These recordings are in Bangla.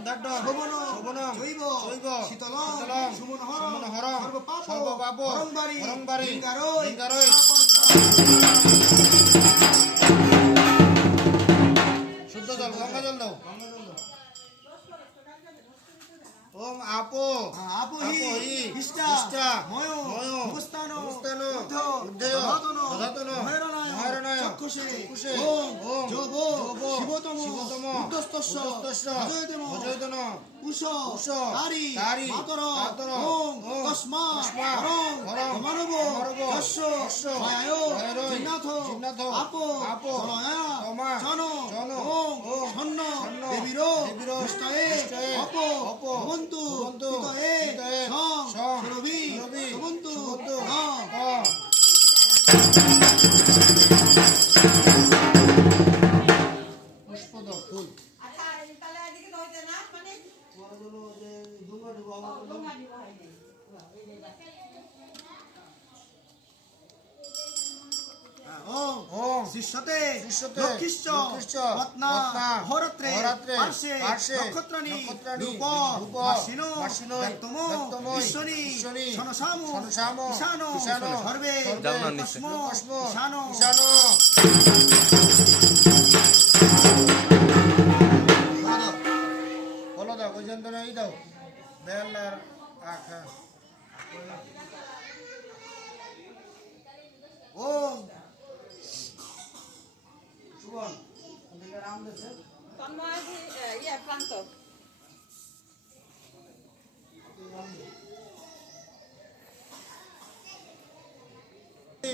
শোভনম জৈব শীতলম সুমনোহরম সর্বপাপ হরংবারি লিঙ্গারৈ শুদ্ধ জল গঙ্গা জল দাও ওম আপো আপোহি ইষ্টা ময়ো মুস্তানো উদ্ধয় দধাতন মহেরণায় চক্ষুষে ওম যোব শিবতম উদ্ধস্তস্য অজয়তন উষ তারি মাতর ওম তস্মা হরং মানব তস্য মায়ায় জিন্নাথ আপো চলয়া জন ওম সন্ন দেবীর নিষ্ঠয়ে অপো ভবন্তু পিতয়ে সং সুরভি ভবন্তু পুষ্পদ ফুল ওম শিষ্যতে লক্ষিশ্চ রত্না হরত্রে পার্শ্বে নক্ষত্রাণি রূপ মাসিনো রক্তম ঈশ্বনী সনসামু ঈশানো সর্বে কস্ম ঈশানো বলো দাও ওই জন্য এই দাও বেল আর আখা ওম সুবন ওদিকে রাম দেছে তন্ময় প্রান্ত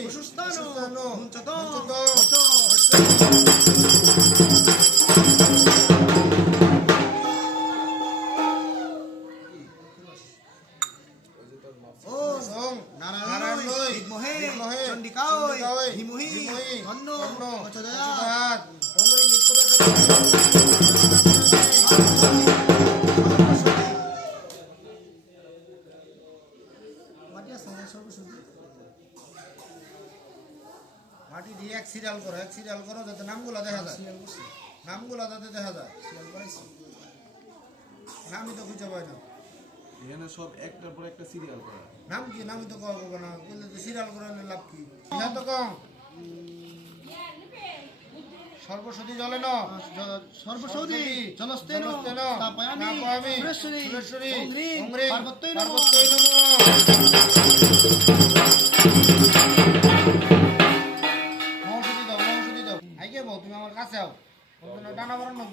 সুস্থানো মুঞ্চত ওম নারায়ণৈ বিদ্মহে চণ্ডিকায় ধীমহি তন্ন প্রচোদয়াৎ ওমরি নিকটে মাটি দিয়ে এক সিরিয়াল করো যাতে নামগুলো দেখা যায় নামগুলো যাতে দেখা যায় নামই তো খুঁজে পাই না এখানে সব একটার পর একটা সিরিয়াল করা নাম কি নামই তো করবো না বললে তো সিরিয়াল করার লাভ কি না তো কম সর্বসতী জলে ন সর্বসৌধি জলস্তেন তাপয়ামি সুরেশ্বরী অঙ্গ্রি পার্বত্যৈ নমঃ মহৌষধি দাও আইগে বউ তুমি আমার কাছে আও ডানা বাড়ানো